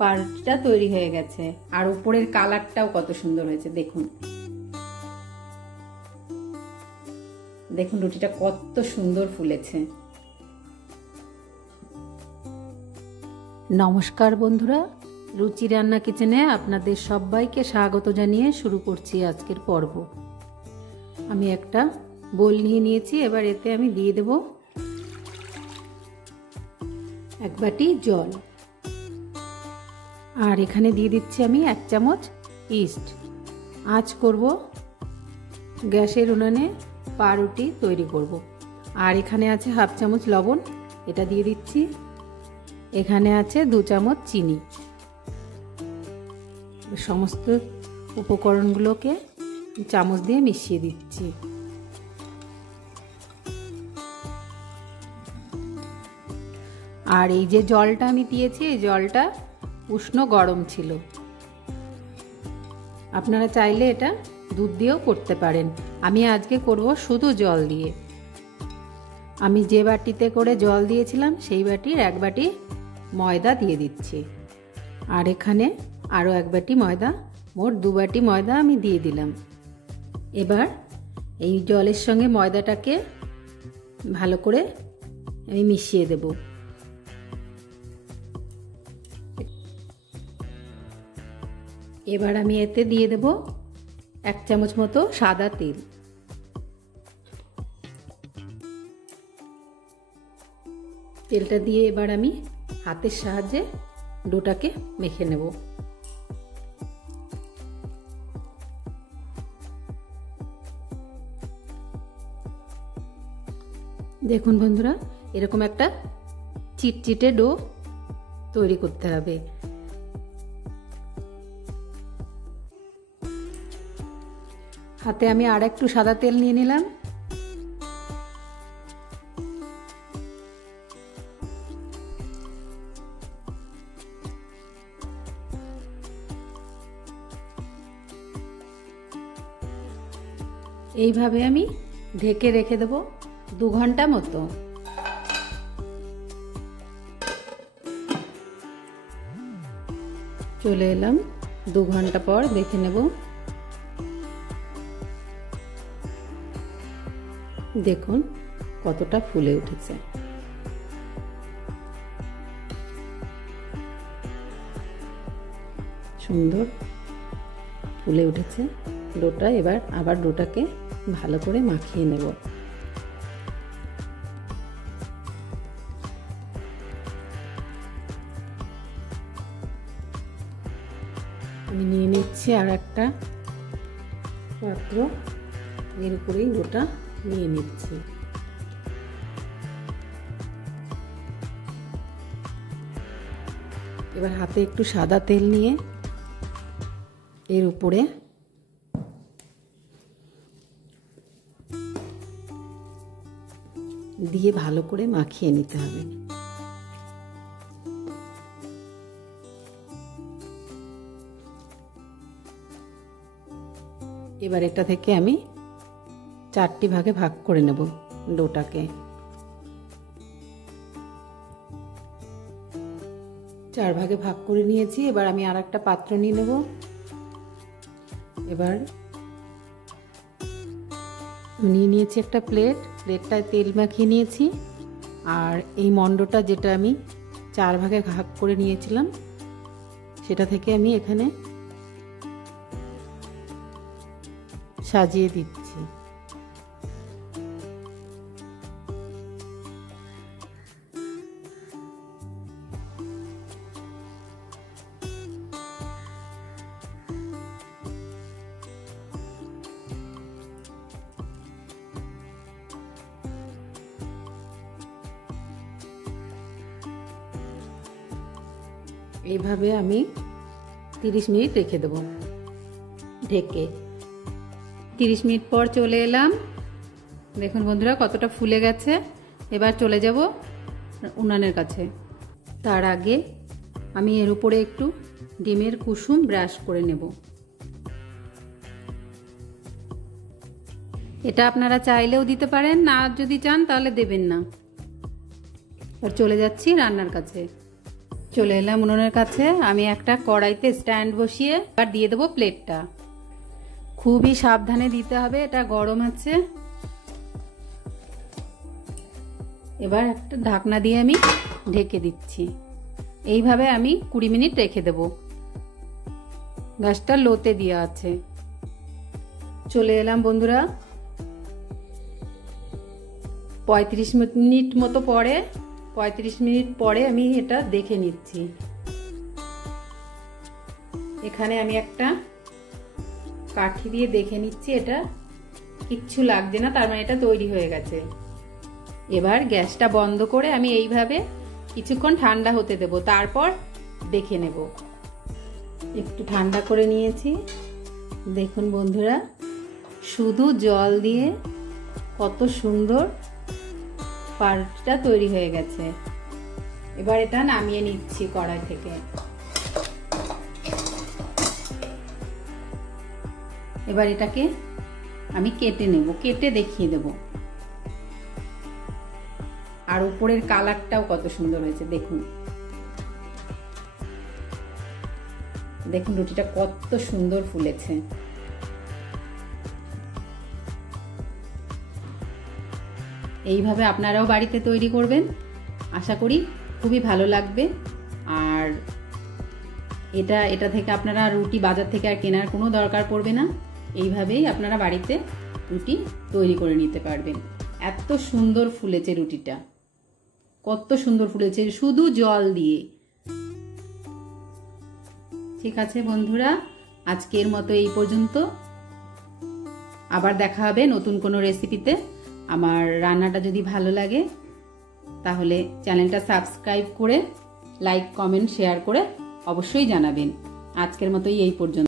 পাউরুটিটা তৈরি হয়ে গেছে। আর উপরের কালারটাও কত সুন্দর হয়েছে দেখুন। দেখুন রুটিটা কত সুন্দর ফুলেছে। নমস্কার বন্ধুরা, রুচি রান্না কিচেনে আপনাদের সবাইকে স্বাগত জানিয়ে শুরু করছি আজকের পর্ব। আমি একটা বোল নিয়ে নিয়েছি। এবার এতে আমি দিয়ে দেব এক বাটি জল, আর এখানে দিয়ে দিচ্ছি আমি 1 চামচ ইস্ট। আঁচ করব গ্যাসের উনানে, পাউরুটি তৈরি করব। আর এখানে আছে 1/2 চামচ লবণ, এটা দিয়ে দিচ্ছি। এখানে আছে 2 চামচ চিনি। সমস্ত উপকরণগুলোকে চামচ দিয়ে মিশিয়ে দিচ্ছি। আর এই যে জলটা আমি দিয়েছি, এই জলটা উষ্ণ গরম ছিল। আপনারা চাইলে এটা দুধ দিয়েও করতে পারেন। আমি আজকে করব শুধু জল দিয়ে। আমি যে বাটিতে করে জল দিয়েছিলাম সেই বাটির 1 বাটি ময়দা দিয়ে দিচ্ছি। আর এখানে আরও 1 বাটি ময়দা, মোট 2 বাটি ময়দা আমি দিয়ে দিলাম। এবার এই জলের সঙ্গে ময়দাটাকে ভালো করে আমি মিশিয়ে দেব। এবার আমি এতে দিয়ে দেব 1 চামচ মতো সাদা তেল। তেলটা দিয়ে এবার আমি হাতের সাহায্যে ডোটাকে মেখে নেব। দেখুন বন্ধুরা, এরকম একটা চিটচিটে ডো তৈরি করতে হবে। হাতে আমি আর একটু সাদা তেল নিয়ে নিলাম। এইভাবে আমি ঢেকে রেখে দেব 2 ঘন্টা মতো। চলে এলাম 2 ঘন্টা পর, দেখে নেব। দেখুন কতটা ফুলে উঠেছে। সুন্দর ফুলে উঠেছে ডোটা। এবার আবার ডোটাকে ভালো করে মাখিয়ে নেব। আমি নিয়ে নিচ্ছি আর একটা পাত্র, এর উপরেই ডোটা নিয়ে নিচ্ছি। এবার হাতে একটু সাদা তেল নিয়ে এর উপরে দিয়ে ভালো করে মাখিয়ে নিতে হবে। এবার এটা থেকে আমি 4টি ভাগে ভাগ করে নেব ডোটাকে। 4 ভাগে ভাগ করে নিয়েছি। এবার আমি আর একটা পাত্র নিয়ে নেব। এবার নিয়ে নিয়েছি একটা প্লেটটায় তেল মাখিয়ে নিয়েছি। আর এই মণ্ডটা যেটা আমি 4 ভাগে ভাগ করে নিয়েছিলাম, সেটা থেকে আমি এখানে সাজিয়ে দিচ্ছি। এইভাবে আমি 30 মিনিট রেখে দেব ঢেকে। 30 মিনিট পর চলে এলাম। দেখুন বন্ধুরা কতটা ফুলে গেছে। এবার চলে যাব উনানের কাছে। তার আগে আমি এর উপরে একটু ডিমের কুসুম ব্রাশ করে নেব। এটা আপনারা চাইলেও দিতে পারেন, না যদি চান তাহলে দেবেন না। আর চলে যাচ্ছি রান্নার কাছে। চলে এলাম উনুনের কাছে। আমি একটা কড়াইতে স্ট্যান্ড বসিয়ে আর দিয়ে দেবো প্লেটটা। খুবই সাবধানে দিতে হবে, এটা গরম আছে। এবার একটা ঢাকনা দিয়ে আমি ঢেকে দিচ্ছি। এইভাবে আমি 20 মিনিট রেখে দেব। গ্যাসটা লোতে দেওয়া আছে। চলে এলাম বন্ধুরা 35 মিনিট মতো পরে, 35 মিনিট পরে আমি এটা দেখে নিচ্ছি। এখানে আমি একটা কাঠি দিয়ে দেখে নিচ্ছি, এটা কিচ্ছু লাগছে না, তার মানে এটা তৈরি হয়ে গেছে। এবার গ্যাসটা বন্ধ করে আমি এইভাবে কিছুক্ষণ ঠান্ডা হতে দেব, তারপর দেখে নেব। একটু ঠান্ডা করে নিয়েছি। দেখুন বন্ধুরা, শুধু জল দিয়ে কত সুন্দর পাউরুটিটা তৈরি হয়ে গেছে। এবার এটা নামিয়ে নিচ্ছি কড়াই থেকে। এবার এটাকে আমি কেটে নেব, কেটে দেখিয়ে দেব। আর উপরের কালারটাও কত সুন্দর হয়েছে দেখুন। দেখুন রুটিটা কত সুন্দর ফুলেছে। এইভাবে আপনারাও বাড়িতে তৈরি করবেন, আশা করি খুবই ভালো লাগবে। আর এটা থেকে আপনারা রুটি বাজার থেকে আর কেনার কোনো দরকার পড়বে না। এইভাবেই আপনারা বাড়িতে রুটি তৈরি করে নিতে পারবেন। এত সুন্দর ফুলেছে রুটিটা, কত সুন্দর ফুলেছে শুধু জল দিয়ে। ঠিক আছে বন্ধুরা, আজকের মতো এই পর্যন্ত। আবার দেখা হবে নতুন কোনো রেসিপিতে। আমার রান্নাটা যদি ভালো লাগে তাহলে চ্যানেলটা সাবস্ক্রাইব করে লাইক, কমেন্ট, শেয়ার করে অবশ্যই জানাবেন। আজকের মতোই এই পর্যন্ত।